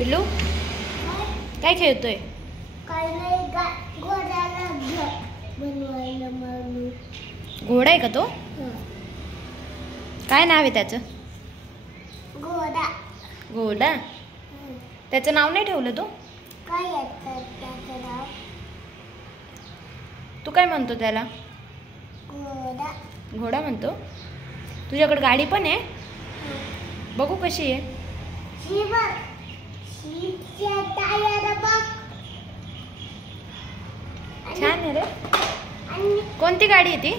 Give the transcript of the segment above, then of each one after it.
पिल्लू काय खेळतोय? घोडा आहे का तो? काय नाव आहे त्याचं? घोडा. घोडा? त्याचं नाव नाही ठेवलं तू? काय येतं त्याचं नाव? तू काय म्हणतो त्याला? घोडा. घोडा म्हणतो? तुझ्याकडे गाडी पण आहे? बघू कशी आहे? छान आहे रे. कोणती गाडी आहे ती?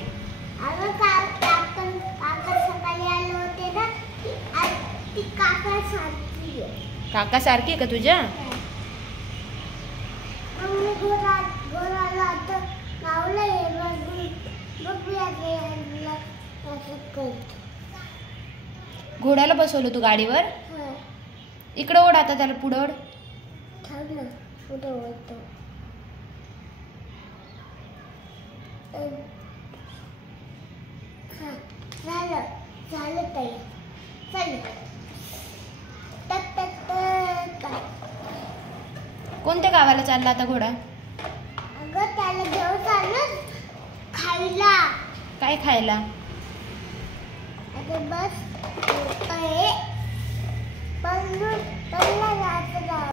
काका सारखी आहे का तुझ्या? घोड्याला बसवलं तू गाडीवर? इकडं ओढ आता त्याला पुढं ओढ. कोणत्या गावाला चालला आता घोडा? अगं त्याला घेऊन चाललं खायला. काय खायला? बस